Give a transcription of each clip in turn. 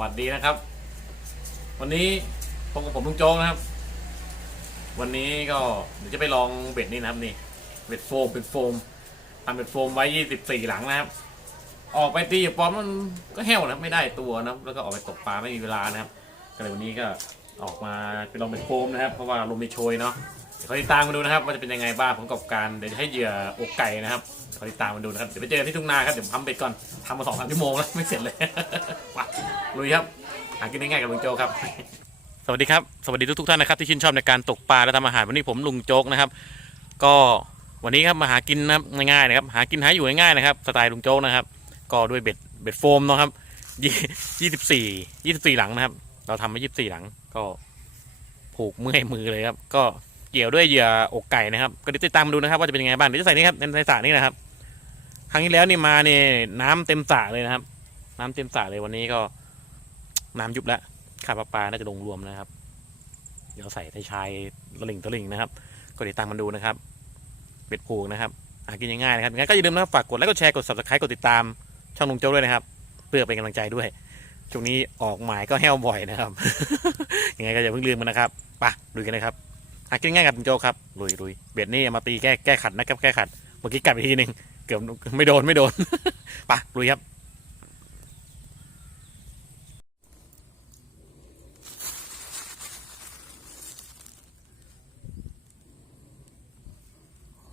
วัสดีนะครับ วันนี้พบกับผมลุงโจ๊กนะครับ วันนี้ก็เดี๋ยวจะไปลองเบ็ดนี่นะครับนี่เบ็ดโฟมเป็นโฟมทำเบ็ดโฟมไว้ยี่สิบสี่หลังนะครับ ออกไปตีปอมมันก็แห้วนะไม่ได้ตัวนะแล้วก็ออกไปตกปลาไม่มีเวลานะครับก็เลยวันนี้ก็ออกมาไปลองเบ็ดโฟมนะครับ เพราะว่าลมมีโชยเนาะ ดี๋ยวคอยติดตามมาดูนะครับว่าจะเป็นยังไงบ้างผมกับการเดี๋ยวจะให้เหยื่ออกไก่นะครับคอยติดตามมาดูนะครับเดี๋ยวไปเจอกันที่ทุ่งนาครับเดี๋ยวผมทำเบ็ดก่อนทำมาสองสามชั่วโมงแล้วไม่เสร็จเลยไปลุยครับหากินง่ายๆกับลุงโจ๊กครับ สวัสดีครับสวัสดีทุกๆท่านนะครับที่ชื่นชอบในการตกปลาและทำอาหารวันนี้ผมลุงโจ๊กนะครับ ก็วันนี้ครับมาหากินนะครับง่ายๆนะครับหากินหาอยู่ง่ายๆนะครับสไตล์ลุงโจ๊กนะครับ ก็ด้วยเบ็ดเบ็ดโฟมเนาะครับยี่สิบสี่ยี่สิบสี่หลังนะครับ เราทำมายี่สิบสี่หลังก็ผูกเมื่อยมือเลยครับ ก็ เกี่ยวด้วยเหยื่ออกไก่นะครับ ก็เดี๋ยวติดตามมาดูนะครับ ว่าจะเป็นยังไงบ้างเดี๋ยวจะใส่นี่ครับในสระนี่นะครับ ครั้งที่แล้วนี่มาเนี่ยน้ำเต็มสระเลยนะครับ น้ำเต็มสระเลยวันนี้ก็ น้ำยุบแล้วขาปลาปลาน่าจะลงรวมนะครับ เดี๋ยวใส่ไทชายตะลิ่งตะลิ่งนะครับ ก็เดี๋ยวตามมันดูนะครับ เป็ดผูกนะครับหากินง่ายๆนะครับงั้นก็อย่าลืมนะครับฝากกดไลค์กดแชร์กด subscribe กดติดตามช่องลุงโจ้ด้วยนะครับ เพื่อเป็นกำลังใจด้วยช่วงนี้ออกหมายก็แห้วบ่อยนะครับยังไงก็อย่าเพิ่งลืมกันนะครับไปลุยกันเลยครับากินง่ายกับลุงโจครับลุยลุยเบ็ดนี่มาตีแก้แก้ขัดนะครับแก้ขัดเมื่อกี้กัดไปทีหนึ่งเกือบไม่โดนไม่โดนไปลุยครับ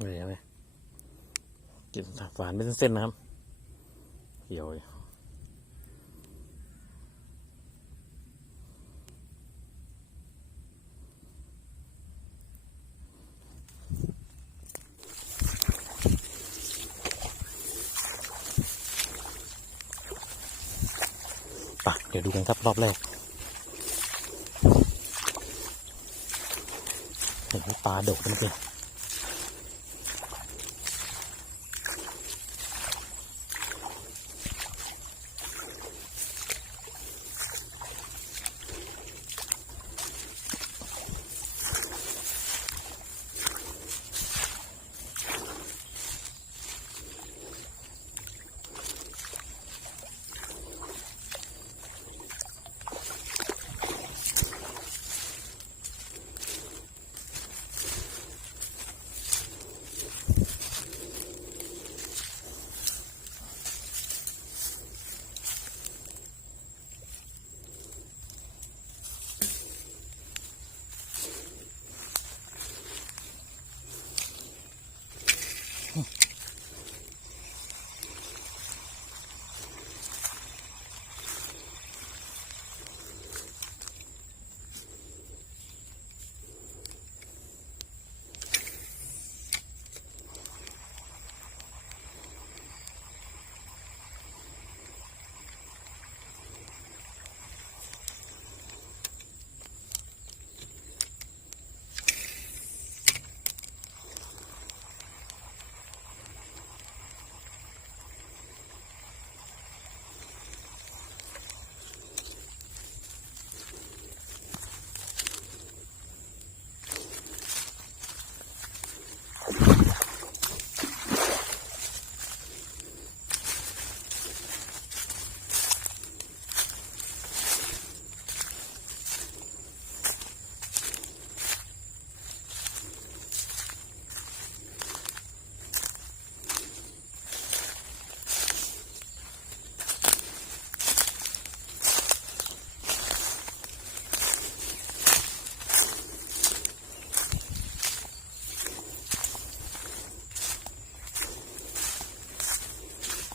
เลยไหมกินฝานเป็นเส้นๆนะครับเขียวเลยปะเดี๋ยวดูกัน ครับรอบแรกเห็นปลาโดดกันเล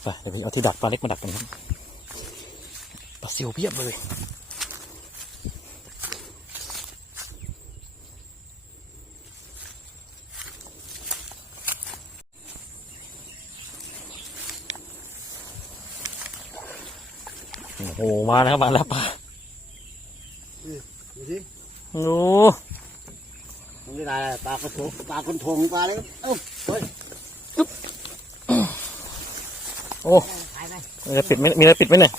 ไปเดี๋ยวไปเอาที่ดักปลาเล็กมาดักกันครับปลาซิวเพียบเลยโอ้โหมาแล้วมาแล้วปลาดูสิโอ้มันไม่ได้ปลากระทงปลากระทงปลาอะไรเอ้า โอ้มีอะไรปิดไหมมีอะไรปิดไหมเนี่ย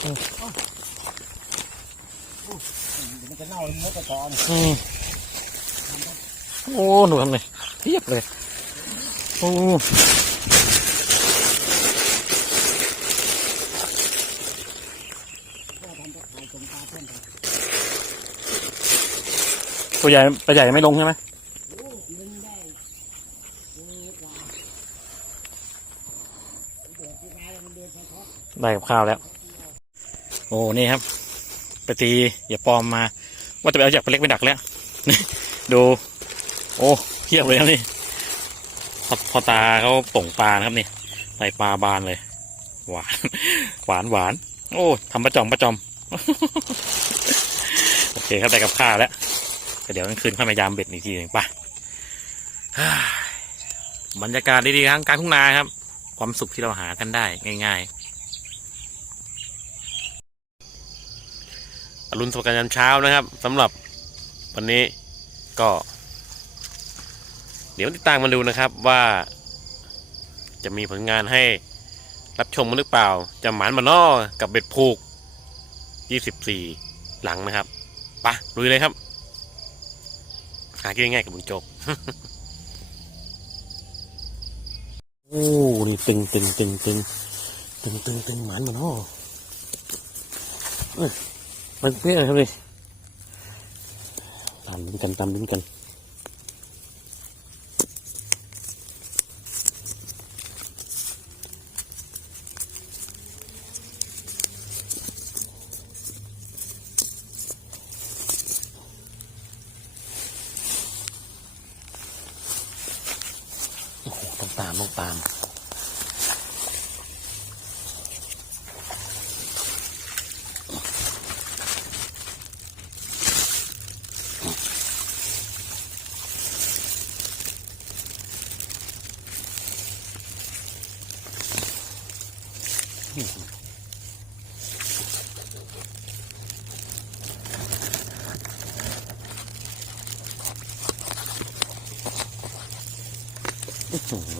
โอ้อกโอ้หนูทำเลยเทียบเลย โอ้ตัวใหญ่ตัวใหญ่ไม่ลงใช่ไหม ได้กับข้าวแล้ว โอ้นี่ครับ ไปตีอย่าปลอมมา ว่าจะไปเอาจากปลาเล็กไปดักแล้วดูโอ้เทียบเลยครับนี่พอพอตาเขาป่งปลานะครับนี่ใส่ปลาบานเลย หวาน หวานหวาน โอ้ทำประจอมประจอมโอเคครับได้กับข้าวแล้วเดี๋ยวกลางคืนค่อยมายามเบ็ดอีกทีหนึ่งไปฮ่าบรรยากาศดีๆทั้งกลารทุ่งนาครับ ความสุขที่เราหากันได้ง่าย ๆ รุณสวัสดิ์ยามเช้านะครับสำหรับวันนี้ก็ เดี๋ยวติดตามมาดูนะครับว่า จะมีผลงานให้รับชมมันหรือเปล่า จะหมานมานอกับเบ็ดผูก 24 หลังนะครับไปะลุยเลยครับ หากินง่ายกับบุญโจกโอ้นี่ตึงตึงตึงตึงตึงตึงตึงหมานมานอเอ้ย มันเพื่ออะครับนี่ตามลุ้นกันตามลุ้นกันโอ้โหต้องตามต้องตาม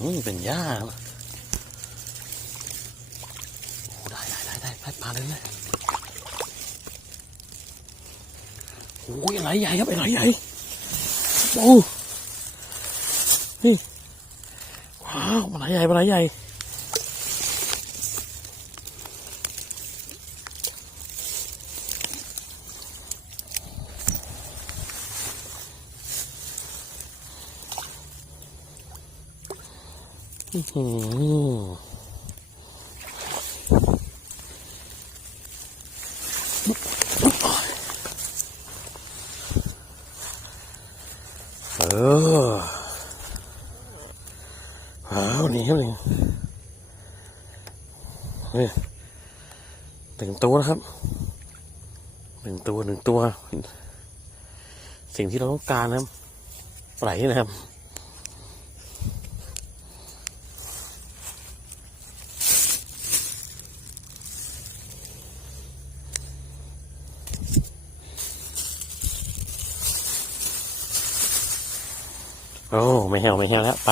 อื้อหือเป็นหญ้าโอ้ได้ได้ได้ได้พัดมาเลย โอ้ยไหลใหญ่ครับไอ้ไหลใหญ่โอ้นี่ว้าวปลาไหลใหญ่ปลาไหลใหญ่อื้อหือเออว้าวนี่ครับนี่เฮ้ยหนึ่งตัวนะครับหนึ่งตัวหนึ่งตัว สิ่งที่เราต้องการนะครับไหลนะครับ โอ้ไม่เหี่ยวไม่เหี่ยวแล้วไป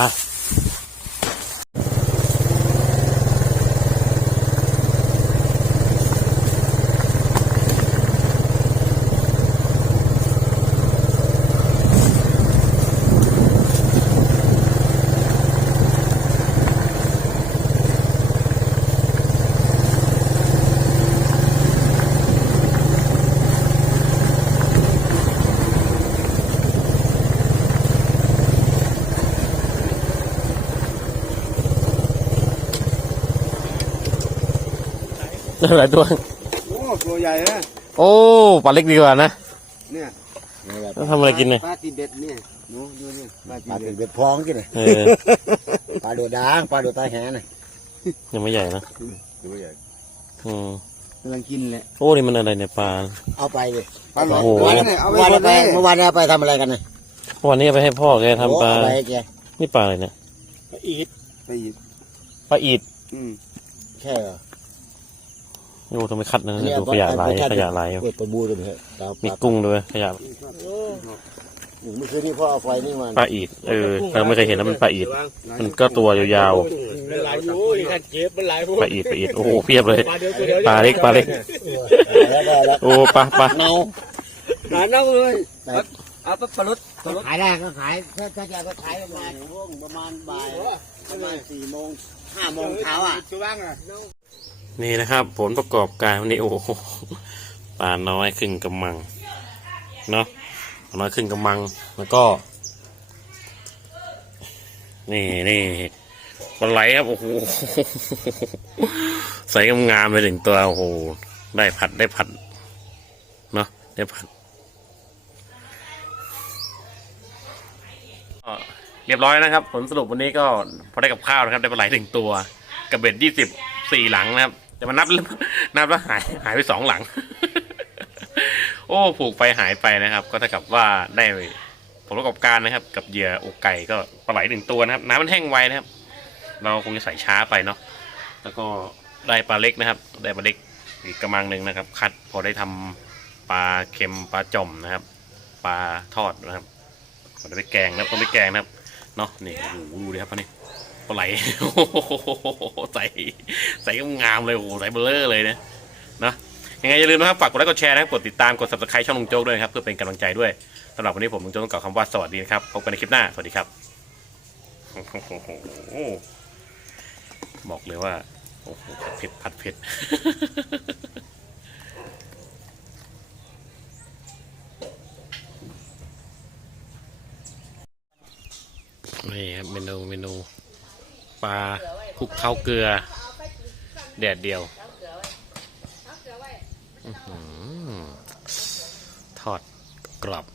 หลายตัว โอ้ตัวใหญ่นะโอ้ปลาเล็กดีกว่านะ เนี่ยแล้วทำอะไรกินเนี่ยปลาตีเบ็ดเนี่ยหนูดูนี่ปลาปลาตีติเบ็ดดเบ็ดพองกินเลยเออปลาโดดด่างปลาโดดตาแหน่ะยังไม่ใหญ่นะตัวใหญ่อืมกำลังกินแหละโอ้นี่มันอะไรเนี่ยปลาเอาไปเลยปลาหลอดโอ้โหปลาเมื่เนี่ยเอาอไปวานหมเอาดไปเลยเมื่อวานเอาไปทำอะไรกันน่ะวันนี้เอาไปให้พ่อแกทำปลาโอ้อะไรแกนี่ปลาอะไรเนี่ยอีดไปหยิบปลาอีดอืมแค่เหรอ โอ้ทำไมคัดนะดูขยะไหลขยะไหลเปิดตัวบูด้วยเถอะปลาปมีลากุ้งด้วยขยะเมื่อคืนนี้พ่อเอาไฟนี่มาปลาอีดเออเราไม่เคยเห็นแล้วมันปลาอีดมันก็ตัวยาวมันหลายอยู่อีกท่านเก็บมันหลายพวกๆปลาอีดปลาอีดโอ้โหเพียบเลยปลาเดียวตัวเดียวปลาเล็กปลาเล็กแล้วได้แล้วโอ้ปลาปลาเนาหนาเน่าเลยเอาปลาปลาลดปลาลดขายได้ก็ขายถ้าถ้าจะก็ขายประมาณช่วงประมาณบ่ายประมาณสี่โมงห้าโมงเช้าอะตัวบ้างอะ นี่นะครับ ผลประกอบการวันนี้โอ้โหปลาน้อยขึ้นกำมังเนาะปลาน้อยขึ้นกำมังแล้วก็ นี่นี่ปลาไหลครับโอ้โหใส่งามๆเลยหนึ่งตัวโอ้โหได้ผัดได้ผัดเนาะได้ผัดเรียบร้อยนะครับ ผลสรุปวันนี้ก็พอได้กับข้าวนะครับ ได้ปลาไหลหนึ่งตัว กับเบ็ดยี่สิบสี่หลังนะครับ แต่มันนับนับแล้วหายหายไปสองหลัง โอ้ผูกไปหายไปนะครับ ก็เท่ากับว่าได้ผลประกอบการนะครับ กับเหยื่ออกไก่ก็ปลาไหลหนึ่งตัวนะครับ น้ำมันแห้งไวนะครับ เราคงจะใส่ช้าไปเนาะแล้วก็ได้ปลาเล็กนะครับ ได้ปลาเล็กอีกกระมังหนึ่งนะครับ คัดพอได้ทำปลาเค็มปลาจมนะครับปลาทอดนะครับพอได้ไปแกงนะครับต้องไปแกงนะครับเนาะนี่โอ้โหดูดิครับอันนี้ ปลาไหลใส่ใส่งามเลยโอ้ใส่เบลเลอร์เลยนะนะยังไงอย่าลืมนะครับฝากกดไลค์กดแชร์นะครับกดติดตามกด subscribe ช่องลุงโจ๊กด้วยนะครับเพื่อเป็นกำลังใจด้วยสำหรับวันนี้ผมลุงโจ๊กต้องกล่าวคำว่าสวัสดีนะครับพบกันในคลิปหน้าสวัสดีครับบอกเลยว่าโอ้โหผัดเผ็ดผัดเผ็ดนี่ครับเมนูเมนู ปลาคลุกเข้าเกลือ แดดเดียวอทอดกรอบ